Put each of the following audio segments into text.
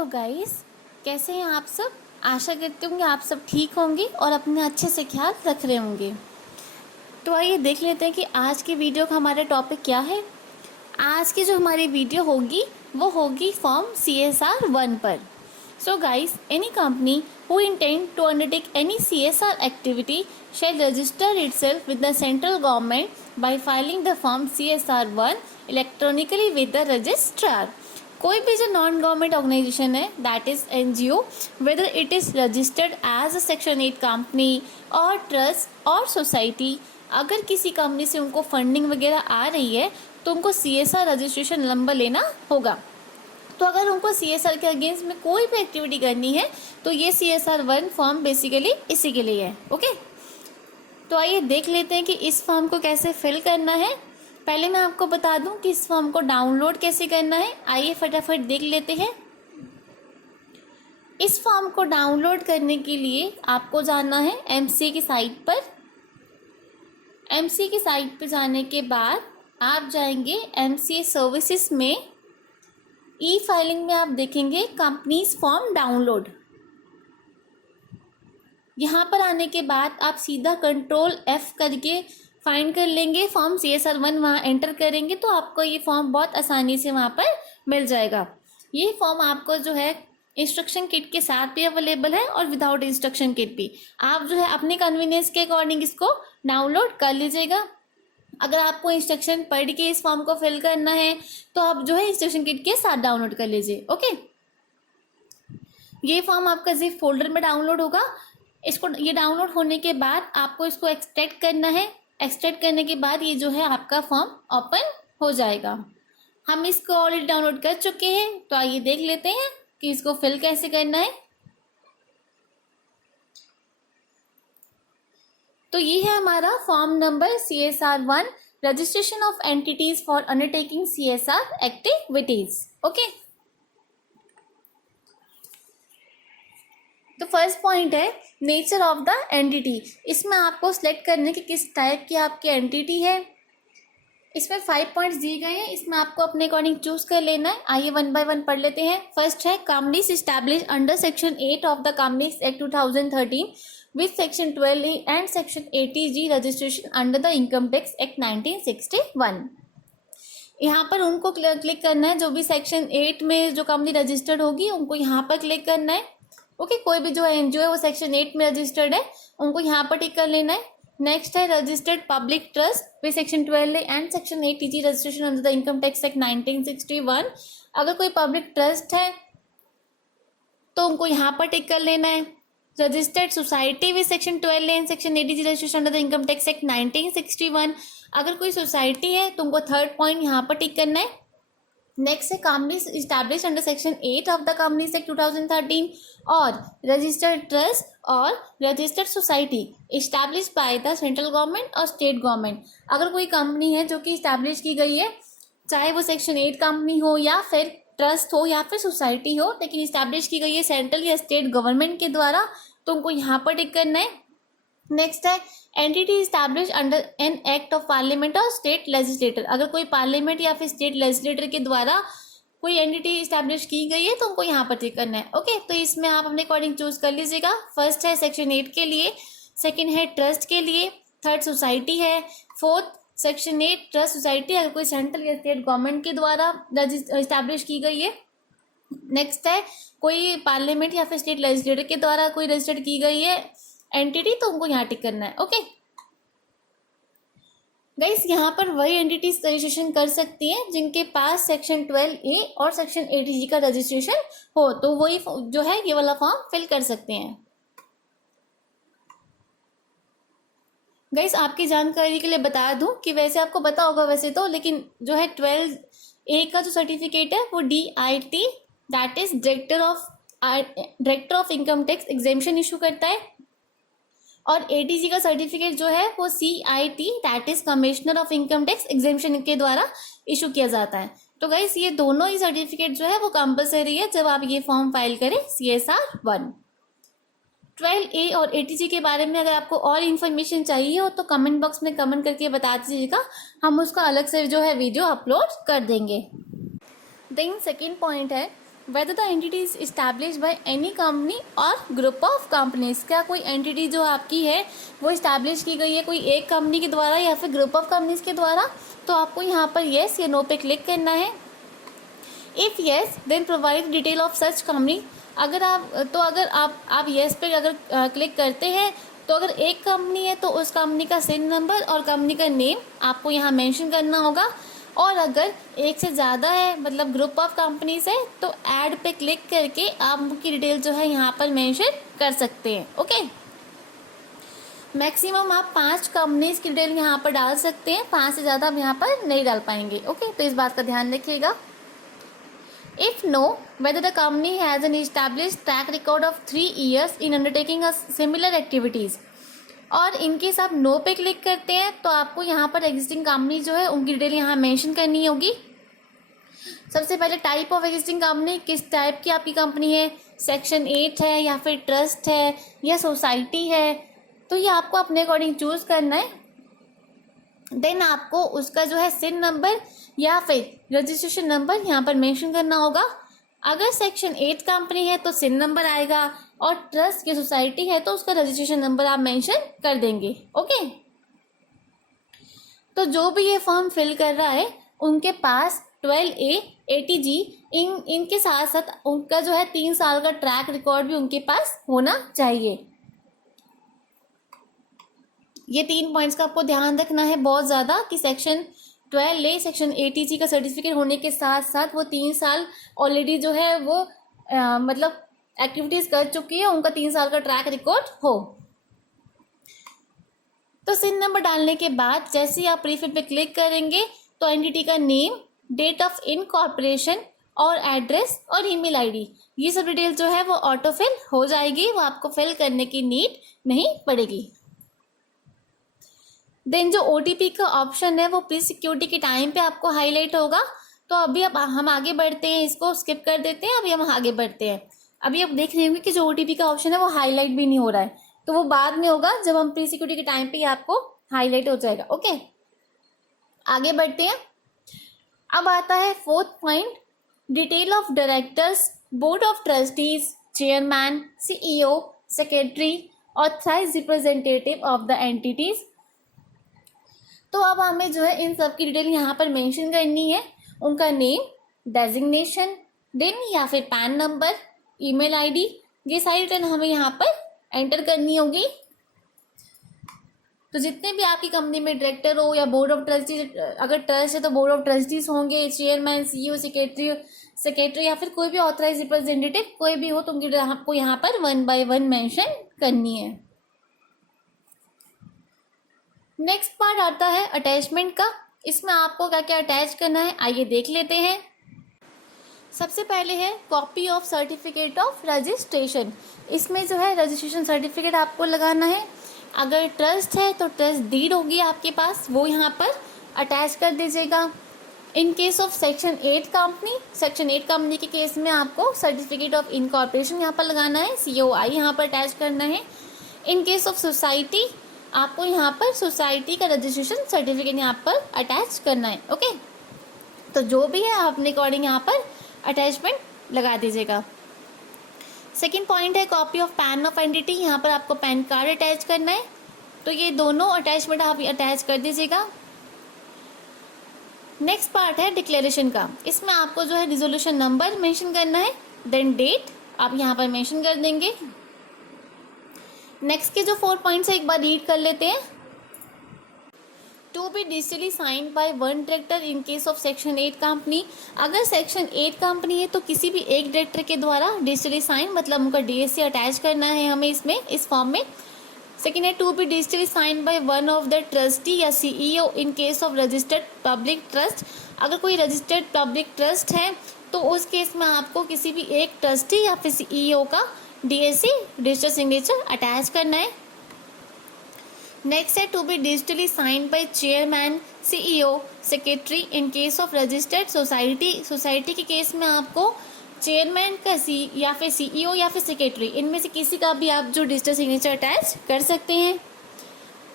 Hello guys, कैसे हैं आप सब। आशा करती हूँ कि आप सब ठीक होंगे और अपने अच्छे से ख्याल रख रहे होंगे। तो आइए देख लेते हैं कि आज की वीडियो का हमारा टॉपिक क्या है। आज की जो हमारी वीडियो होगी वो होगी फॉर्म CSR 1 पर। So guys, any company who intend to undertake any CSR activity shall register itself with the central government by filing the form CSR 1 electronically with the registrar। कोई भी जो non government organisation that, is इज NGO, whether it is registered as a section 8 company और trust और society, अगर किसी company से उनको फंडिंग वगैरह आ रही है तो उनको CSR रजिस्ट्रेशन नंबर लेना होगा। तो अगर उनको CSR के अगेंस्ट में कोई भी एक्टिविटी करनी है तो ये CSR 1 फॉर्म बेसिकली इसी के लिए है। ओके, तो आइए देख लेते हैं कि इस फॉर्म को कैसे फिल करना है। पहले मैं आपको बता दूं कि इस फॉर्म को डाउनलोड कैसे करना है। आइए फटाफट देख लेते हैं। इस फॉर्म को डाउनलोड करने के लिए आपको जाना है MCA की साइट पर। MCA की साइट पर जाने के बाद आप जाएंगे MCA सर्विसेज में, ई फाइलिंग में आप देखेंगे कंपनीज फॉर्म डाउनलोड। यहाँ पर आने के बाद आप सीधा Ctrl F करके फाइंड कर लेंगे फॉर्म CSR 1, वहाँ एंटर करेंगे तो आपको ये फॉर्म बहुत आसानी से वहाँ पर मिल जाएगा। ये फॉर्म आपको जो है इंस्ट्रक्शन किट के साथ भी अवेलेबल है और विदाउट इंस्ट्रक्शन किट भी। आप जो है अपने कन्वीनियंस के अकॉर्डिंग इसको डाउनलोड कर लीजिएगा। अगर आपको इंस्ट्रक्शन पढ़ के इस फॉर्म को फिल करना है तो आप जो है इंस्ट्रक्शन किट के साथ डाउनलोड कर लीजिए। ओके, ये फॉर्म आपका जिप फोल्डर में डाउनलोड होगा। इसको ये डाउनलोड होने के बाद आपको इसको एक्सट्रैक्ट करना है। एक्सट्रैक्ट करने के बाद ये जो है आपका फॉर्म ओपन हो जाएगा। हम इसको ऑलरेडी डाउनलोड कर चुके हैं, तो आइए देख लेते हैं कि इसको फिल कैसे करना है। तो ये है हमारा form number CSR 1, registration of entities for undertaking CSR activities. Okay, तो फर्स्ट पॉइंट है नेचर ऑफ द एंटिटी। इसमें आपको सिलेक्ट करने की किस टाइप की आपकी एंटिटी है। इसमें 5 पॉइंट्स दिए गए हैं, इसमें आपको अपने अकॉर्डिंग चूज कर लेना है। आइए 1 बाय 1 पढ़ लेते हैं। फर्स्ट है companies establish under section 8 of the companies act 2013 with section 12A and section 80G registration under the income tax act 1961। यहाँ पर उनको क्लिक करना है, जो भी सेक्शन 8 में जो कंपनी रजिस्टर्ड होगी उनको यहाँ पर क्लिक करना है। ओके, कोई भी जो NGO है वो सेक्शन 8 में रजिस्टर्ड है, उनको यहाँ पर टिक कर लेना है। नेक्स्ट है registered public trust with section 12A and section 80G registration under the income tax act 1961। अगर कोई पब्लिक ट्रस्ट है तो उनको यहाँ पर टिक कर लेना है। Registered society with section 12A and section 80G registration under the income tax act 1961। अगर कोई सोसाइटी है तो उनको थर्ड पॉइंट यहाँ पर टिक करना है। नेक्स्ट है companies establish under section 8 of the companies act 2013 और रजिस्टर्ड ट्रस्ट और registered society establish by the central government और स्टेट गवर्नमेंट। अगर कोई कंपनी है जो कि इस्टेब्लिश की गई है, चाहे वो सेक्शन 8 कंपनी हो या फिर ट्रस्ट हो या फिर सोसाइटी हो, लेकिन इस्टेब्लिश की गई है सेंट्रल या स्टेट गवर्नमेंट के द्वारा, तो उनको यहाँ पर टिक करना है। नेक्स्ट है entity establish under an act of parliament और स्टेट लेजिस्लेटर। अगर कोई पार्लियामेंट या फिर स्टेट लेजिस्लेटर के द्वारा कोई एंटिटी इस्टेब्लिश की गई है तो उनको यहाँ पर टिक करना है। ओके, तो इसमें आप अपने अकॉर्डिंग चूज कर लीजिएगा। फर्स्ट है सेक्शन 8 के लिए, सेकंड है ट्रस्ट के लिए, थर्ड सोसाइटी है, फोर्थ सेक्शन 8 ट्रस्ट सोसाइटी अगर कोई सेंट्रल या स्टेट गवर्नमेंट के द्वारा इस्टेब्लिश की गई है। नेक्स्ट है कोई पार्लियामेंट या फिर स्टेट लेजिस्लेटर के द्वारा कोई रजिस्टर्ड की गई है एंटिटी, तो उनको यहाँ टिक करना है। ओके गाइस, यहाँ पर वही एंटिटीज रजिस्ट्रेशन कर सकती हैं जिनके पास सेक्शन 12A और सेक्शन 80G का रजिस्ट्रेशन हो, तो वही जो है ये वाला फॉर्म फिल कर सकते हैं। गाइस, आपकी जानकारी के लिए बता दूं कि वैसे आपको पता होगा वैसे तो, लेकिन जो है 12A का जो सर्टिफिकेट है वो DIT, that is director of income tax exemption issue करता है, और 80G का सर्टिफिकेट जो है वो CIT, that is commissioner of income tax exemption के द्वारा इशू किया जाता है। तो गाइस, ये दोनों ही सर्टिफिकेट जो है वो कंपलसरी है जब आप ये फॉर्म फाइल करें CSR 1। 12A और 80G के बारे में अगर आपको और इन्फॉर्मेशन चाहिए हो तो कमेंट बॉक्स में कमेंट करके बता दीजिएगा, हम उसका अलग से जो है वीडियो अपलोड कर देंगे। देन सेकेंड पॉइंट है whether the entity is establish by any company और ग्रुप ऑफ कंपनीज, क्या कोई एंटिटी जो आपकी है वो इस्टेब्लिश की गई है कोई एक कंपनी के द्वारा या फिर ग्रुप ऑफ कंपनीज के द्वारा, तो आपको यहाँ पर येस या नो पे क्लिक करना है। If yes then provide detail of such company, अगर आप येस पे अगर क्लिक करते हैं तो अगर एक कंपनी है तो उस कंपनी का सिन नंबर और कंपनी का नेम आपको यहाँ मेंशन करना होगा, और अगर एक से ज़्यादा है मतलब ग्रुप ऑफ कंपनीज है तो ऐड पे क्लिक करके आप उनकी डिटेल जो है यहाँ पर मेंशन कर सकते हैं। ओके, मैक्सिमम आप 5 कंपनीज की डिटेल यहाँ पर डाल सकते हैं, 5 से ज़्यादा आप यहाँ पर नहीं डाल पाएंगे। ओके, तो इस बात का ध्यान रखिएगा। If no, whether the company has an established track record of 3 years in undertaking a similar activities, और इनकेस आप नो पे क्लिक करते हैं तो आपको यहाँ पर एग्जिस्टिंग कंपनी जो है उनकी डिटेल यहाँ मेंशन करनी होगी। सबसे पहले टाइप ऑफ एग्जिस्टिंग कंपनी, किस टाइप की आपकी कंपनी है, सेक्शन 8 है या फिर ट्रस्ट है या सोसाइटी है, तो ये आपको अपने अकॉर्डिंग चूज़ करना है। देन आपको उसका जो है सिन नंबर या फिर रजिस्ट्रेशन नंबर यहाँ पर मेंशन करना होगा। अगर सेक्शन 8 कंपनी है तो सिन नंबर आएगा, और ट्रस्ट की सोसाइटी है तो उसका रजिस्ट्रेशन नंबर आप मेंशन कर देंगे। ओके, तो जो भी ये फॉर्म फिल कर रहा है उनके पास 12A ATG इनके साथ साथ उनका जो है 3 साल का ट्रैक रिकॉर्ड भी उनके पास होना चाहिए। ये 3 पॉइंट्स का आपको ध्यान रखना है बहुत ज़्यादा कि सेक्शन 12A सेक्शन ATG का सर्टिफिकेट होने के साथ साथ वो 3 साल ऑलरेडी जो है वो मतलब एक्टिविटीज़ कर चुकी है, उनका 3 साल का ट्रैक रिकॉर्ड हो। तो सिन नंबर डालने के बाद जैसे ही आप प्रीफिल पे क्लिक करेंगे तो एंटिटी का नेम, डेट ऑफ इनकॉर्पोरेशन और एड्रेस और ईमेल आईडी, ये सब डिटेल जो है वो ऑटो फिल हो जाएगी, वो आपको फिल करने की नीड नहीं पड़ेगी। देन जो OTP का ऑप्शन है वो प्री सिक्योरिटी के टाइम पे आपको हाईलाइट होगा। तो अभी अब हम आगे बढ़ते हैं, इसको स्किप कर देते हैं, अभी हम आगे बढ़ते हैं। अभी आप देख रहे होंगे कि जो OTP का ऑप्शन है वो हाईलाइट भी नहीं हो रहा है, तो वो बाद में होगा जब हम प्री सिक्योरिटी के टाइम पे आपको हाईलाइट हो जाएगा। ओके, आगे बढ़ते हैं। अब आता है 4th point, detail of directors, board of trustees, chairman, CEO, secretary, authorised representative of the entities. तो अब हमें जो है इन सब की डिटेल यहाँ पर मेंशन करनी है, उनका नेम, डेजिग्नेशन, दिन या फिर पैन नंबर, ईमेल आईडी, ये सारी डिटेल हमें यहाँ पर एंटर करनी होगी। तो जितने भी आपकी कंपनी में डायरेक्टर हो या बोर्ड ऑफ ट्रस्टीज, अगर ट्रस्ट है तो बोर्ड ऑफ ट्रस्टीज होंगे, चेयरमैन, CEO, सेक्रेटरी या फिर कोई भी ऑथराइज रिप्रेजेंटेटिव कोई भी हो, तो उनकी डिटेल आपको यहाँ पर 1 by 1 मेंशन करनी है। नेक्स्ट पार्ट आता है अटैचमेंट का। इसमें आपको क्या क्या अटैच करना है आइए देख लेते हैं। सबसे पहले है copy of certificate of registration. इसमें जो है रजिस्ट्रेशन सर्टिफिकेट आपको लगाना है। अगर ट्रस्ट है तो ट्रस्ट डीड होगी आपके पास, वो यहाँ पर अटैच कर दीजिएगा। इन केस ऑफ सेक्शन 8 कंपनी के केस में आपको सर्टिफिकेट ऑफ इनकॉर्पोरेशन यहाँ पर लगाना है, COI यहाँ पर अटैच करना है। इन केस ऑफ सोसाइटी आपको यहाँ पर सोसाइटी का रजिस्ट्रेशन सर्टिफिकेट यहाँ पर अटैच करना है। ओके, तो जो भी है आप अपने अकॉर्डिंग यहाँ पर अटैचमेंट लगा दीजिएगा। सेकंड पॉइंट है copy of pan of entity. यहाँ पर आपको पैन कार्ड अटैच करना है, तो ये दोनों अटैचमेंट आप अटैच कर दीजिएगा। नेक्स्ट पार्ट है डिक्लेरेशन का। इसमें आपको जो है रिजोल्यूशन नंबर मेंशन करना है, देन डेट आप यहाँ पर मेंशन कर देंगे। नेक्स्ट के जो 4 पॉइंट्स है एक बार रीड कर लेते हैं। To be digitally signed by 1 director in case of section 8 company. अगर सेक्शन 8 कंपनी है तो किसी भी एक डायरेक्टर के द्वारा डिजिटली साइन मतलब उनका DSC अटैच करना है हमें इसमें, इस फॉर्म में। सेकेंड है to be digitally signed by 1 of the trustee या CEO in case of registered public trust. अगर कोई रजिस्टर्ड पब्लिक ट्रस्ट है तो उस केस में आपको किसी भी एक ट्रस्टी या फिर CEO का DSC डिजिटल सिग्नेचर अटैच करना है। नेक्स्ट है to be digitally signed by chairman, CEO, secretary in case of registered society के केस में आपको चेयरमैन का या फिर CEO या फिर सेक्रेटरी इनमें से किसी का भी आप जो डिजिटल सिग्नेचर अटैच कर सकते हैं।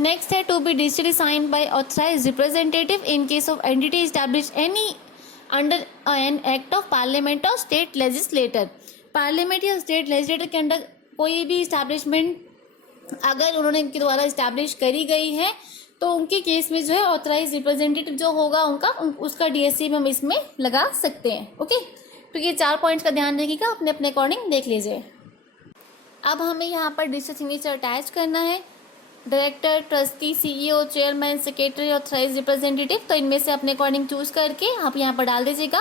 नेक्स्ट है to be digitally signed by authorised representative in case of entity establish any under an act of parliament और स्टेट लेजिस्लेटर। पार्लियामेंट या स्टेट लेजिस्लेटर के अंडर कोई भी इस्टेब्लिशमेंट अगर उन्होंने के द्वारा इस्टेब्लिश करी गई है तो उनके केस में जो है ऑथराइज रिप्रेजेंटेटिव जो होगा उसका डीएससी में हम इसमें लगा सकते हैं। ओके, तो ये 4 पॉइंट्स का ध्यान रखिएगा, अपने अपने अकॉर्डिंग देख लीजिए। अब हमें यहाँ पर डिजिटल सिग्नेचर अटैच करना है। Director, trustee, CEO, chairman, secretary, authorise representative, तो इनमें से अपने अकॉर्डिंग चूज करके आप यहाँ पर डाल दीजिएगा।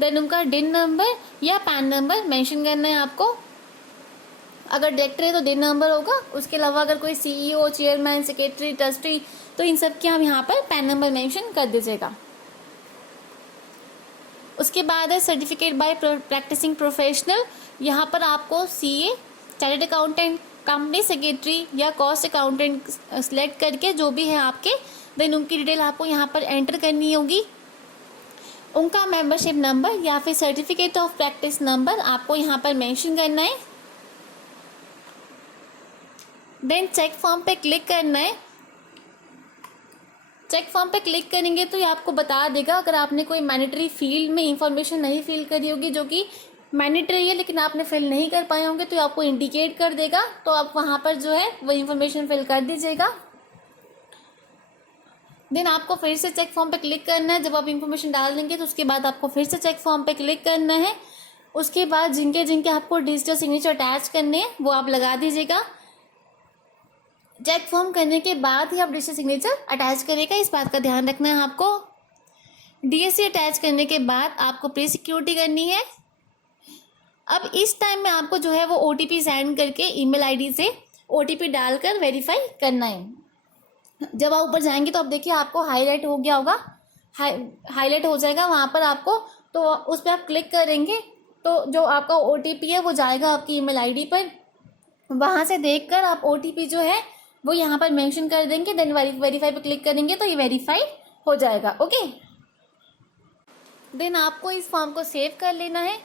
देन उनका डिन नंबर या पैन नंबर मेंशन करना है आपको। अगर डायरेक्टर है तो डिन नंबर होगा, उसके अलावा अगर कोई सीईओ, चेयरमैन, सेक्रेटरी, ट्रस्टी, तो इन सब के हम यहाँ पर पैन नंबर मेंशन कर दीजिएगा। उसके बाद है सर्टिफिकेट बाय प्रैक्टिसिंग प्रोफेशनल। यहाँ पर आपको CA, chartered accountant, company secretary या कॉस्ट अकाउंटेंट सेलेक्ट करके जो भी है आपके, देन उनकी डिटेल आपको यहाँ पर एंटर करनी होगी। उनका मेंबरशिप नंबर या फिर सर्टिफिकेट ऑफ प्रैक्टिस नंबर आपको यहाँ पर मेंशन करना है। देन चेक फॉर्म पे क्लिक करना है। चेक फॉर्म पे क्लिक करेंगे तो ये आपको बता देगा, अगर आपने कोई मैंडेटरी फील्ड में इंफॉर्मेशन नहीं फिल करी होगी जो कि मैंडेटरी है लेकिन आपने फिल नहीं कर पाए होंगे, तो आपको इंडिकेट कर देगा, तो आप वहाँ पर जो है वो इंफॉर्मेशन फिल कर दीजिएगा। देन आपको फिर से चेक फॉर्म पे क्लिक करना है। जब आप इंफॉर्मेशन डाल देंगे तो उसके बाद आपको फिर से चेक फॉर्म पे क्लिक करना है। उसके बाद जिनके जिनके आपको डिजिटल सिग्नेचर अटैच करने हैं वो आप लगा दीजिएगा। चेक फॉर्म करने के बाद ही आप डिजिटल सिग्नेचर अटैच करेगा, इस बात का ध्यान रखना है आपको। डीएससी अटैच करने के बाद आपको प्री सिक्योरिटी करनी है। अब इस टाइम में आपको जो है वो ओटीपी सेंड करके ईमेल आईडी से ओटीपी डालकर वेरीफाई करना है। जब आप ऊपर जाएंगे तो आप देखिए आपको हाईलाइट हो गया होगा, हाईलाइट हो जाएगा वहाँ पर आपको, तो उस पर आप क्लिक करेंगे तो जो आपका ओटीपी है वो जाएगा आपकी ईमेल आईडी पर। वहाँ से देखकर आप ओटीपी जो है वो यहाँ पर मेंशन कर देंगे। देन वेरीफाई पे क्लिक करेंगे तो ये वेरीफाई हो जाएगा। ओके, देन आपको इस फॉर्म को सेव कर लेना है।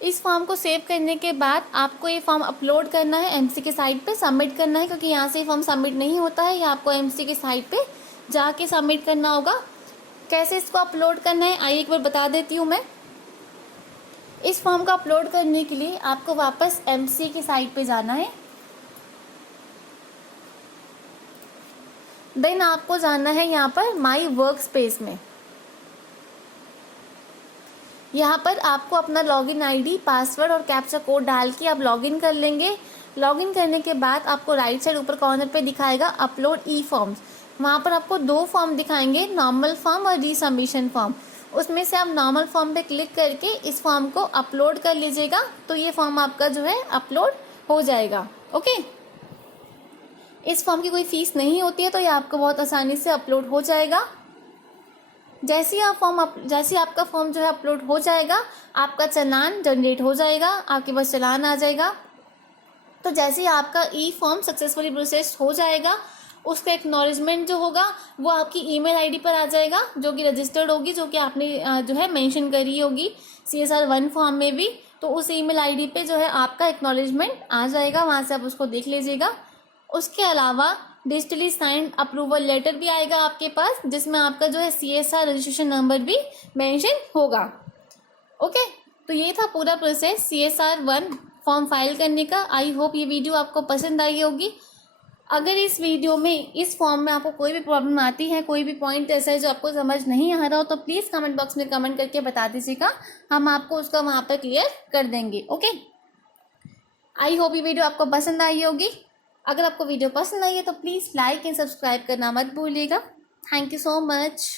इस फॉर्म को सेव करने के बाद आपको ये फॉर्म अपलोड करना है, एमसी के साइट पे सबमिट करना है, क्योंकि यहाँ से फॉर्म सबमिट नहीं होता है, ये आपको एमसी के साइट पे जाके सबमिट करना होगा। कैसे इसको अपलोड करना है आइए एक बार बता देती हूँ मैं। इस फॉर्म को अपलोड करने के लिए आपको वापस एमसी की साइट पे जाना है। देन आपको जाना है यहाँ पर माई वर्क स्पेस में। यहाँ पर आपको अपना लॉगिन आईडी, पासवर्ड और कैप्चा कोड डाल के आप लॉगिन कर लेंगे। लॉगिन करने के बाद आपको राइट साइड ऊपर कॉर्नर पे दिखाएगा अपलोड ई फॉर्म्स। वहाँ पर आपको 2 फॉर्म दिखाएंगे, नॉर्मल फॉर्म और रीसबमिशन फॉर्म। उसमें से आप नॉर्मल फॉर्म पे क्लिक करके इस फॉर्म को अपलोड कर लीजिएगा, तो ये फॉर्म आपका जो है अपलोड हो जाएगा। ओके, इस फॉर्म की कोई फीस नहीं होती है, तो ये आपको बहुत आसानी से अपलोड हो जाएगा। जैसे ही आपका फॉर्म जो है अपलोड हो जाएगा, आपका चालान जनरेट हो जाएगा, आपके पास चालान आ जाएगा। तो जैसे ही आपका ई फॉर्म सक्सेसफुली प्रोसेस हो जाएगा, उसका एक्नॉलेजमेंट जो होगा वो आपकी ईमेल आईडी पर आ जाएगा, जो कि रजिस्टर्ड होगी, जो कि आपने जो है मेंशन करी होगी CSR 1 फॉर्म में भी। तो उस ईमेल आईडी पे जो है आपका एक्नॉलेजमेंट आ जाएगा, वहाँ से आप उसको देख लीजिएगा। उसके अलावा डिजिटली साइंड अप्रूवल लेटर भी आएगा आपके पास, जिसमें आपका जो है CSR रजिस्ट्रेशन नंबर भी मेंशन होगा। ओके, तो ये था पूरा प्रोसेस CSR 1 फॉर्म फाइल करने का। आई होप ये वीडियो आपको पसंद आई होगी। अगर इस वीडियो में, इस फॉर्म में आपको कोई भी प्रॉब्लम आती है, कोई भी पॉइंट ऐसा है जो आपको समझ नहीं आ रहा हो, तो प्लीज़ कमेंट बॉक्स में कमेंट करके बता दीजिएगा, हम आपको उसका वहाँ पर क्लियर कर देंगे। ओके, आई होप ये वीडियो आपको पसंद आई होगी। अगर आपको वीडियो पसंद आई है तो प्लीज़ लाइक एंड सब्सक्राइब करना मत भूलिएगा। Thank you so much.